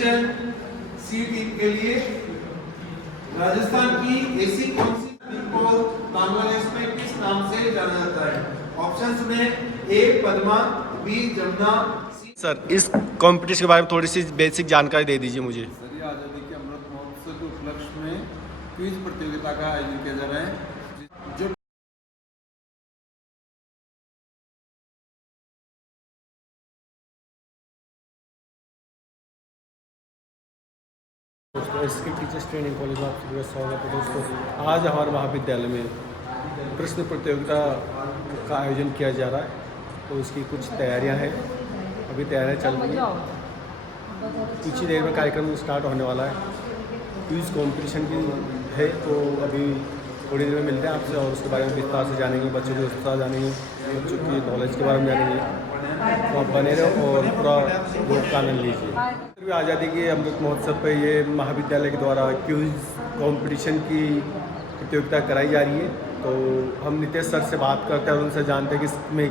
Question C team के लिए राजस्थान की ऐसी कौन सी नदी को बांग्लादेश में किस नाम से जाना जाता है? ऑप्शन सुने, A Padma, B Jamuna, C. Sir इस कंपटीशन के बारे में थोड़ी सी बेसिक जानकारी दे दीजिए मुझे। सर ये आज़ादी के अमृत महोत्सव के उपलक्ष्य में क्विज प्रतियोगिता का आयोजन किया जा रहा है जो दोस्तों इसके टीचर्स ट्रेनिंग कॉलेज में आप सभी का स्वागत है। दोस्तों आज हमारे महाविद्यालय में प्रश्न प्रतियोगिता का आयोजन किया जा रहा है, तो इसकी कुछ तैयारियां हैं, अभी तैयारियां चल रही हैं। कुछ ही देर में कार्यक्रम स्टार्ट होने वाला है। क्विज कंपटीशन की है, तो अभी थोड़ी देर में मिलते हैं आपसे और उसके बारे में विस्तार से जानेंगे, बच्चों के उत्साह जानेंगे, बच्चों की नॉलेज के बारे में जानेंगे। तो आप बने रहो और पूरा ग्रुप का आनंद लीजिए। आज़ादी के अमृत महोत्सव पे ये महाविद्यालय के द्वारा क्विज कंपटीशन की प्रतियोगिता कराई जा रही है, तो हम नितेश सर से बात करते हैं और उनसे जानते हैं कि इसमें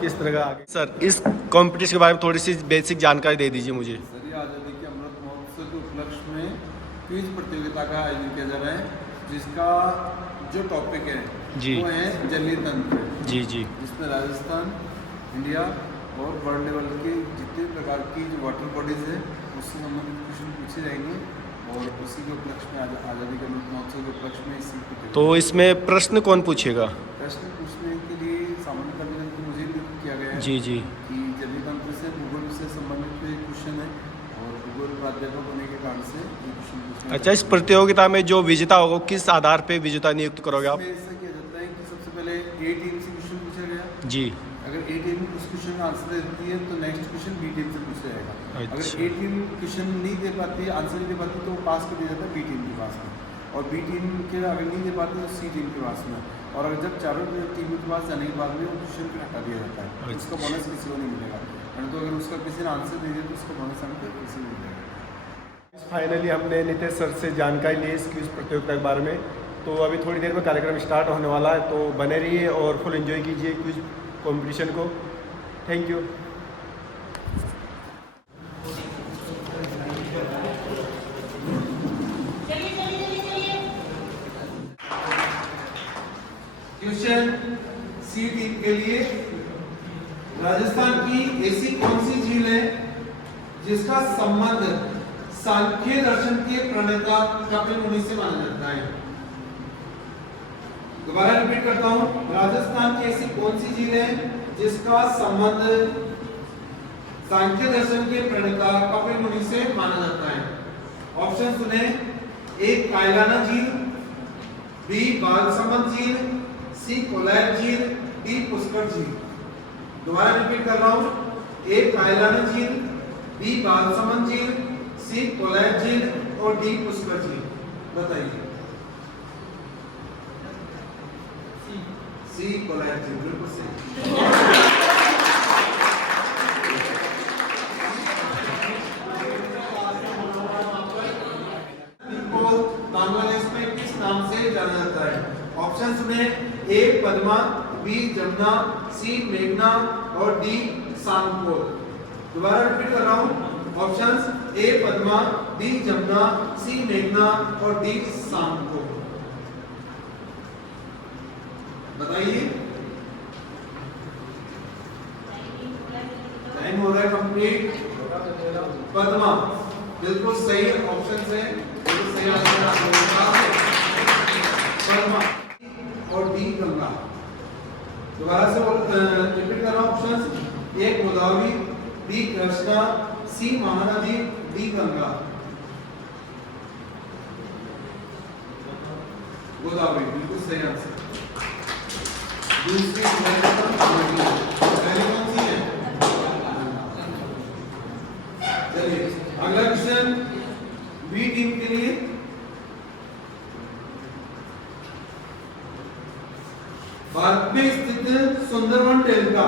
किस तरह का आगे। सर इस कंपटीशन के बारे में थोड़ी सी बेसिक जानकारी दे दीजिए मुझे। सर ये आज़ादी के अमृत महोत्सव के उपलक्ष्य में क्विज प्रतियोगिता का आयोजन किया जा रहा है जिसका जो टॉपिक है जी वो है जलीय तंत्र। जी जी। जिसमें राजस्थान, इंडिया और वर्ल्ड लेवल के जितने प्रकार की जो वाटर बॉडीज़ हैं उससे संबंधित क्वेश्चन पूछे जाएंगे और उसी के उपलक्ष्य में आज़ादी के अमृत महोत्सव के उपलक्ष्य में इसी तो इसमें प्रश्न कौन पूछेगा? प्रश्न पूछने के लिए सामान्य आवेदन को मुझे नियुक्त किया गया है जी जी। कि जलीय तंत्र से भूगोल से संबंधित क्वेश्चन है और भूगोल प्राध्यापक होने के कारण से ये क्वेश्चन पूछे। अच्छा, इस प्रतियोगिता में जो विजेता होगा किस आधार पे विजेता नियुक्त करोगे आप? ऐसा किया जाता है कि सबसे पहले ए टीम से क्वेश्चन पूछा गया। जी। अगर ए टीम उस क्वेश्चन का आंसर दे देती है तो नेक्स्ट क्वेश्चन बी टीम से पूछा जाएगा। अच्छा। अगर ए टीम क्वेश्चन नहीं दे पाती, आंसर नहीं दे पाती तो पास कर दिया जाता है बी टीम के पास में, और बी टीम के अगर नहीं दे पाती तो सी टीम के पास में, और अगर जब चारों टीम के पास जाने के बाद में वो क्वेश्चन फिर हटा दिया जाता है। अच्छा। उसका बोनस किसी को नहीं मिलेगा, परंतु अगर उसका किसी ने आंसर दे दिया तो उसका बोनस हमको किसी को मिलेगा। फाइनली हमने नितेश सर से जानकारी ली इस क्विज प्रतियोगिता के बारे में, तो अभी थोड़ी देर में कार्यक्रम स्टार्ट होने वाला है, तो बने रहिए और फुल एंजॉय कीजिए क्विज कंपटीशन को। Thank you. Question C team के लिए राजस्थान की ऐसी कौन सी झील है जिसका संबंध सांख्य दर्शन के प्रणेता कपिल मुनि से माना जाता है? दोबारा रिपीट करता हूं, राजस्थान की ऐसी कौन सी झील है जिसका संबंध सांख्य दर्शन के प्रणेता कपिल मुनि से माना जाता है? ऑप्शन सुने, ए कायलाना झील, बी बालसमंद झील, सी कोलैब झील, डी पुष्कर झील। दोबारा रिपीट कर रहा हूं, ए कायलाना झील, बी बालसमंद झील, सी कोलैब झील और डी पुष्कर झील। बताइए। सी कोलैब झील, बिल्कुल सही। बांग्लादेश में किस नाम से जाना जाता है? ऑप्शन सुने, A Padma, B Jamuna, C मेघना और डी सांगपोल। दोबारा रिपीट कर रहा हूं, options A Padma, B Jamuna, C मेघना और डी सांगपोल। बताइए। टाइम हो रहा है कंप्लीट। पद्मा बिल्कुल सही ऑप्शन से, बिल्कुल सही आंसर पद्मा और डी गंगा। दोबारा से रिपीट कर रहा हूं, options A Godavari, B Krishna, C Mahanadi, D Ganga. Godavari बिल्कुल सही आंसर। दूसरी पहली कौन सी है? चलिए अगला क्वेश्चन बी टीम के लिए। भारत में स्थित सुंदरवन डेल्टा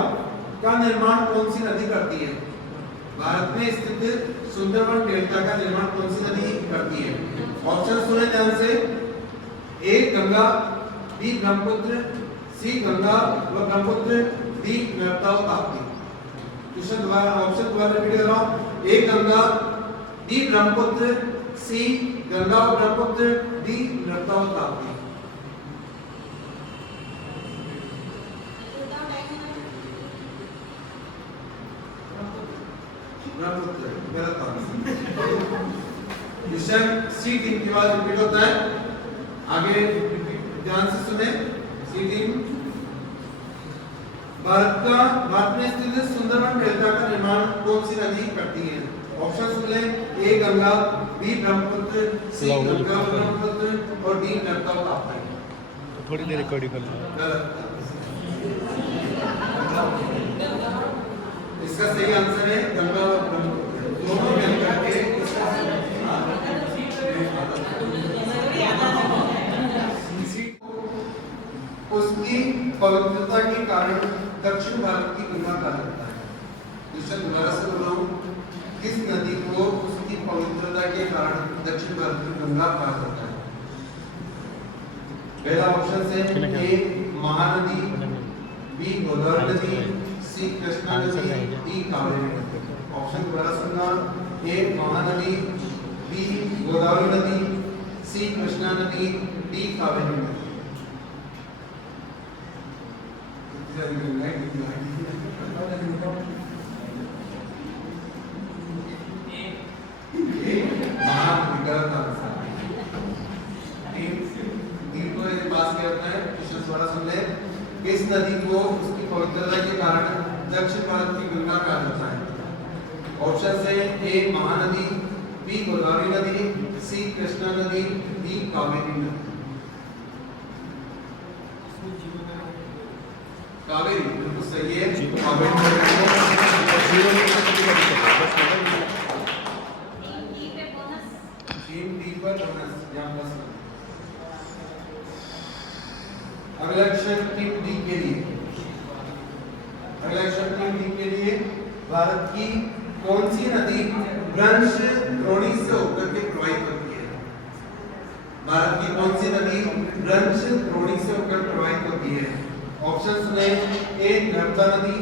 का निर्माण कौन सी नदी करती है? भारत में स्थित सुंदरवन डेल्टा का निर्माण कौन सी नदी करती है? ऑप्शन सुने ध्यान से, ए गंगा, बी ब्रह्मपुत्र, सी गंगा व ब्रह्मपुत्र, डी नर्मदा व ताप्ती। क्वेश्चन दोबारा, ऑप्शन दोबारा रिपीट कर रहा हूं, ए गंगा, बी ब्रह्मपुत्र, सी गंगा व ब्रह्मपुत्र, डी नर्मदा व ताप्ती। ब्रह्मपुत्र गलत आंसर। क्वेश्चन सी टीम के बाद रिपीट होता है, आगे ध्यान से सुने। सी टीम, भारत में स्थित सुंदरवन डेल्टा का निर्माण कौन सी नदी करती है? ऑप्शन सुन ले, ए गंगा, बी ब्रह्मपुत्र, सी गंगा ब्रह्मपुत्र और डी नर्मदा व ताप्ती। थोड़ी देर रिकॉर्डिंग कर लो। गलत। इसका सही आंसर है गंगा व ब्रह्मपुत्र, दोनों मिलकर के उसकी पवित्रता के कारण दक्षिण भारत की गंगा कहा जाता है। क्वेश्चन दोबारा से बोल रहा हूँ, किस नदी को उसकी पवित्रता के कारण दक्षिण भारत की गंगा कहा जाता है? पहला ऑप्शन है ए महानदी, बी गोदावरी नदी, सी कृष्णा नदी, डी कावेरी नदी। ऑप्शन दोबारा सुनना, ए महानदी, बी गोदावरी नदी, सी कृष्णा नदी, डी कावेरी नदी। किस नदी को उसकी पवित्रता के कारण दक्षिण भारत की गंगा कहा जाता है? ऑप्शन है ए महानदी, बी गोदावरी नदी, सी कृष्णा नदी, डी कावेरी नदी। कावेरी बिल्कुल सही है। टीम डी पर बोनस या प्लस। अगला क्वेश्चन टीम डी के लिए, भारत की कौन सी नदी ब्रह्मश द्रोणी से होकर के प्रवाहित होती है? भारत की कौन सी नदी ब्रह्मश द्रोणी से होकर प्रवाहित होती है? ऑप्शन सुने, ए नर्मदा नदी,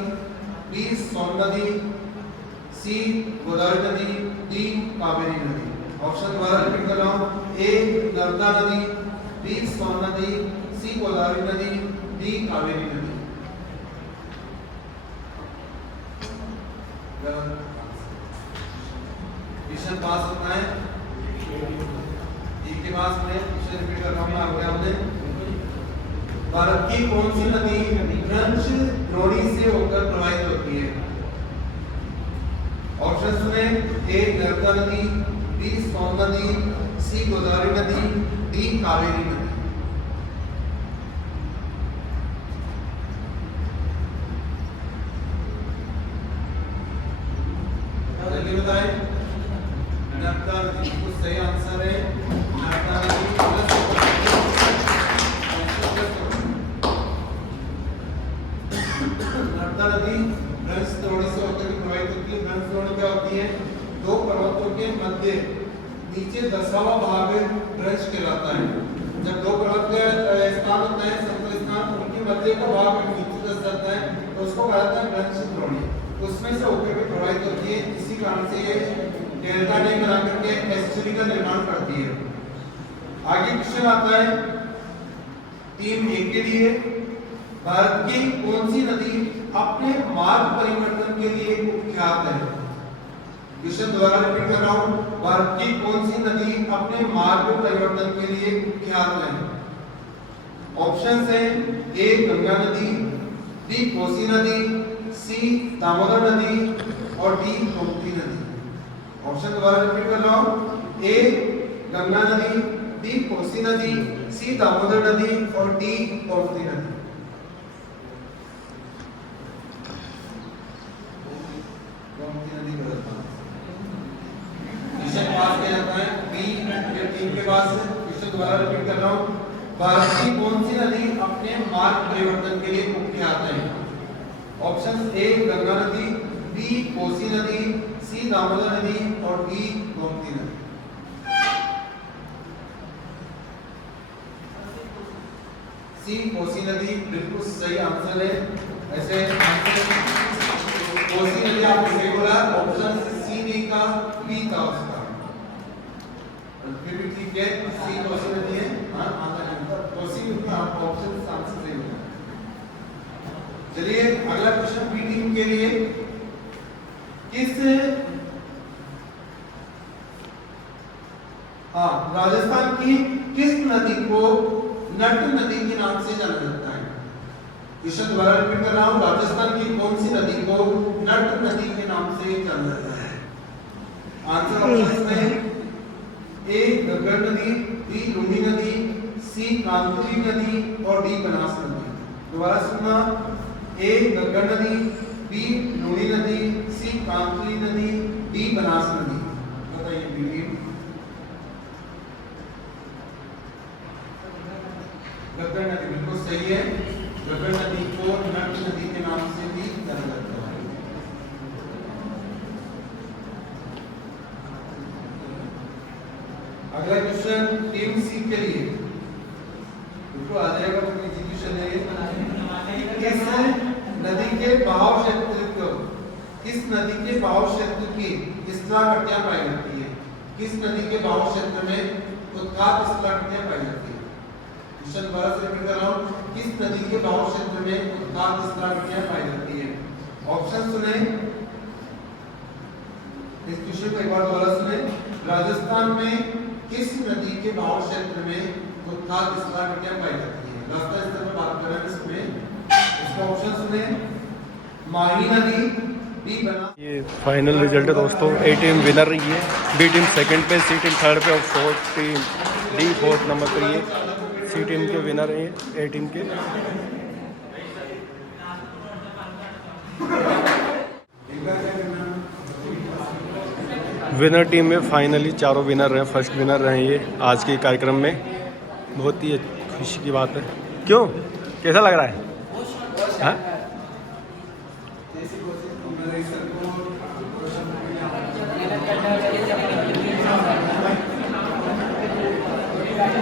बी सोन नदी, सी गोदावरी नदी, डी कावेरी नदी। ऑप्शन दोबारा रिपीट कर रहा हूँ, ए नर्मदा नदी, बी सोन नदी, सी गोदावरी नदी, डी कावेरी नदी। क्वेश्चन पास होता है, एक के पास में क्वेश्चन रिपीट कर रहा हूँ, आ गया हमने। भारत की कौन सी नदी ब्रह्मश द्रोणी से होकर प्रवाहित होती है? ऑप्शन सुने, ए नर्मदा नदी, बी सोन नदी, सी गोदावरी नदी, डी कावेरी नदी। जल्दी बताएं। नर्मदा नदी को सही आंसर है। नर्मदा नदी नर्मदा नदी ब्रह्मश द्रोणी से होकर प्रवाहित होती है। ब्रह्मश द्रोणी क्या होती है? दो पर्वतों के मध्य नीचे दसवां भाग ब्रह्मश कहलाता है। जब दो पर्वत के स्थान होते हैं, समतल स्थान, उनके मध्य का भाग नीचे दस जाता है तो उसको कहा जाता है ब्रह्मश द्रोणी। उसमें से होकर के प्रवाहित होती है, इसी कारण से ये डेल्टा ने बना करके एस्चुरी का निर्माण करती है। आगे क्वेश्चन आता है टीम ए के लिए, भारत की कौन सी नदी अपने मार्ग परिवर्तन के लिए कुख्यात है? क्वेश्चन दोबारा रिपीट कर रहा हूं, भारत की कौन सी नदी अपने मार्ग परिवर्तन के लिए कुख्यात है? ऑप्शन है, ए गंगा नदी, बी कोसी नदी, सी दामोदर नदी और डी गोमती नदी। ऑप्शन दोबारा रिपीट कर रहा हूं, ए गंगा नदी, बी कोसी नदी, सी दामोदर नदी और डी गोमती नदी। गोमती नदी गलत है। क्वेश्चन पास किया जाता है बी के टीम के पास। क्वेश्चन दोबारा रिपीट कर रहा हूं, भारत की कौन सी नदी अपने मार्ग परिवर्तन के लिए कुख्यात है? ऑप्शन ए गंगा नदी, बी कोसी नदी, सी दामोदर नदी और डी गोमती नदी। सी कोसी नदी बिल्कुल सही आंसर है। ऐसे कोसी नदी आपने सही बोला, ऑप्शन सी नहीं का, बी था उसका। सी कोसी नदी है। हाँ कोसी आपका ऑप्शन आंसर सही होगा। चलिए अगला क्वेश्चन बी टीम के लिए, राजस्थान की किस नदी को नट नदी के नाम से जाना जाता है? क्वेश्चन दोबारा रिपीट कर रहा हूं, राजस्थान की कौन सी नदी को नट नदी के नाम से जाना जाता है? आंसर ऑप्शंस में ए घग्गर नदी, बी लूनी नदी, सी कांतरी नदी और डी बनास नदी। दोबारा सुनना, ए घग्गर नदी, बी लूनी नदी, सी कांतरी नदी, डी बनास नदी। बताइए बी टीम। घग्गर नदी बिल्कुल सही है। घग्गर नदी को नट नदी के नाम से भी जाना जाता है। अगला क्वेश्चन टीम सी के लिए, बिल्कुल आ जाएगा, कोई एग्जीक्यूशन है। किस नदी के बहाव क्षेत्र को, किस नदी के बहाव क्षेत्र की स्थलाकृतियां पाई जाती है? किस नदी के बहाव क्षेत्र में उत्कात स्थलाकृतियां पाई जाती है? क्वेश्चन दोबारा से रिपीट कर रहा हूं, किस नदी के बहाव क्षेत्र में उत्कात स्थलाकृतियां पाई जाती है? ऑप्शन सुने, इस क्वेश्चन को एक बार दोबारा सुने। राजस्थान में किस नदी के बहाव क्षेत्र में उत्कात स्थलाकृतियां पाई जाती है? रास्ता स्तर पर बात कर रहे हैं इसमें। इसका ऑप्शन सुने, माही नदी, बी बना। ये फाइनल रिजल्ट है दोस्तों, ए टीम विनर रही है, बी टीम सेकंड पे, सी टीम थर्ड पे और fourth team D fourth number पर ये सी टीम के विनर हैं, ए टीम के। विनर टीम में फाइनली चारों विनर रहे, फर्स्ट विनर रहे ये आज के कार्यक्रम में। बहुत ही खुशी की बात है। क्यों, कैसा लग रहा है? हाँ?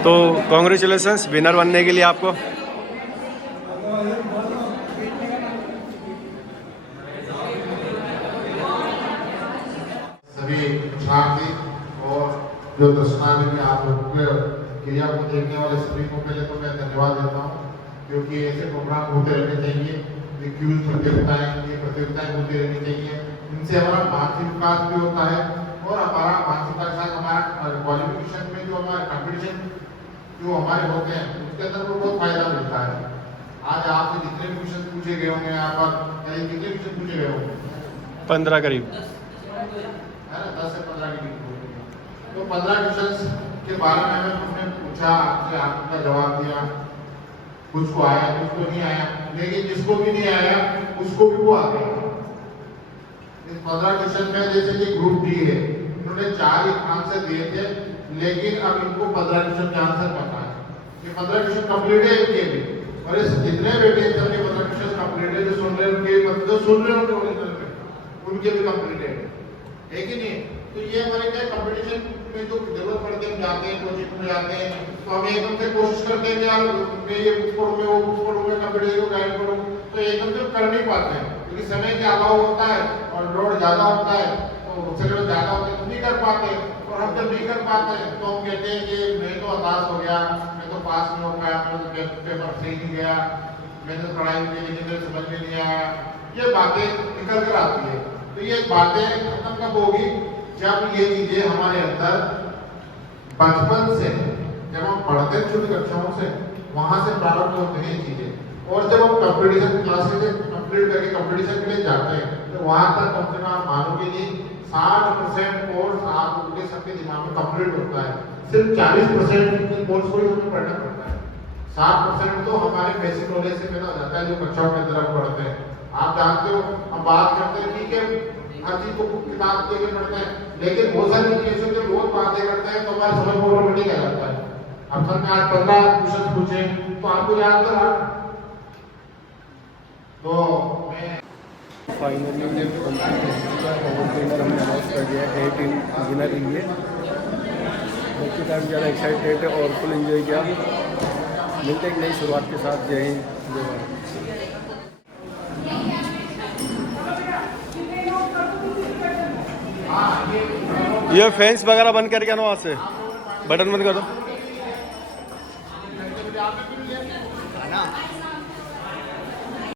तो कॉन्ग्रेचुलेशंस विनर बनने के लिए आपको। सभी छात्र और जो दर्शनार्थी में आप लोगों के क्रिया को देखने वाले सभी को पहले तो मैं धन्यवाद देता हूँ, क्योंकि ऐसे प्रोग्राम होते रहने चाहिए। ये क्यूज प्रतियोगिताएं, ये प्रतियोगिताएं होती रहनी चाहिए। इनसे हमारा मानसिक विकास भी होता है और हमारा मानसिक के साथ हमारा क्वालिफिकेशन में जो हमारा कंपटीशन जो हमारे होते हैं उसके अंदर को बहुत फायदा मिलता है। आज आपसे जितने भी क्वेश्चन पूछे गए होंगे यहाँ पर, कितने क्वेश्चन पूछे गए होंगे? 15 करीब, 10 से 15 के बीच। तो 15 क्वेश्चन के बारे में हमें उसने पूछा, आपसे आपका जवाब दिया। कुछ को आया, कुछ को नहीं आया, लेकिन जिसको भी नहीं आया उसको भी वो आ गया। इस 15 क्वेश्चन में जैसे कि ग्रुप डी है, उन्होंने 4 ही आंसर दिए थे, लेकिन अब इनको 15 क्वेश्चन के आंसर पता है। ये 15 क्वेश्चन कंप्लीट है इनके भी, और इस जितने बेटे सबके 15 क्वेश्चन कंप्लीट है। जो सुन रहे हैं उनके, मतलब सुन रहे होंगे ओरिजिनल में, उनके भी कंप्लीट है कि नहीं? तो ये हमारे क्या कंपटीशन में जो जरूरत पड़ती है, हम जाते हैं कोचिंग में जाते हैं, तो हम एकदम से कोशिश करते हैं कि यार मैं ये बुक पढ़ूँ, मैं वो बुक पढ़ूँ, मैं कंपटीशन को गाइड करूँ, तो एकदम से कर नहीं पाते हैं, क्योंकि समय के अभाव होता है और लोड ज्यादा होता है, तो उससे ज्यादा होता है तो नहीं कर पाते। और हम जब नहीं कर पाते हैं तो हम कहते हैं कि मैं तो हताश हो गया, मैं तो पास नहीं हो पाया, मैं तो पेपर सही नहीं गया, मैंने तो पढ़ाई की लेकिन मेरे समझ में नहीं आया। ये बातें निकल कर आती है। तो ये बातें खत्म कब होगी? जब ये चीजें हमारे अंदर बचपन से, जब हम पढ़ते हैं छोटी कक्षाओं से, वहां से प्रारंभ होती है चीजें, और जब हम कंपटीशन क्लासेस कंप्लीट करके कंपटीशन के लिए जाते हैं तो वहां तक कम से कम आप मानोगे नहीं 60% कोर्स आप उनके सबके दिमाग में कंप्लीट होता है। सिर्फ 40% कोर्स को ही हमें पढ़ना पड़ता है। 60% तो हमारे बेसिक नॉलेज से पैदा हो जाता है जो कक्षाओं के अंदर हम पढ़ते हैं। आप जानते हो, हम बात करते हैं ठीक है, हर चीज को किताब देकर पढ़ते हैं, लेकिन बहुत सारी चीजों के रोज बातें करते हैं तो हमारे समझ में ऑटोमेटिक आ जाता है। अब सर में आज 15 क्वेश्चन पूछे तो आपको याद कर, तो मैं फाइनली हमने कंप्लीट हो चुका है और विनर हमने अनाउंस कर दिया है। ए टीम विनर रही है। बाकी टाइम ज़्यादा एक्साइटेड है और फुल एंजॉय किया। मिलते एक नई शुरुआत के साथ। जय हिंद, जय भारत। ये फैंस वगैरह बंद करके ना वहाँ से बटन बंद कर दो। आपने फिर लिया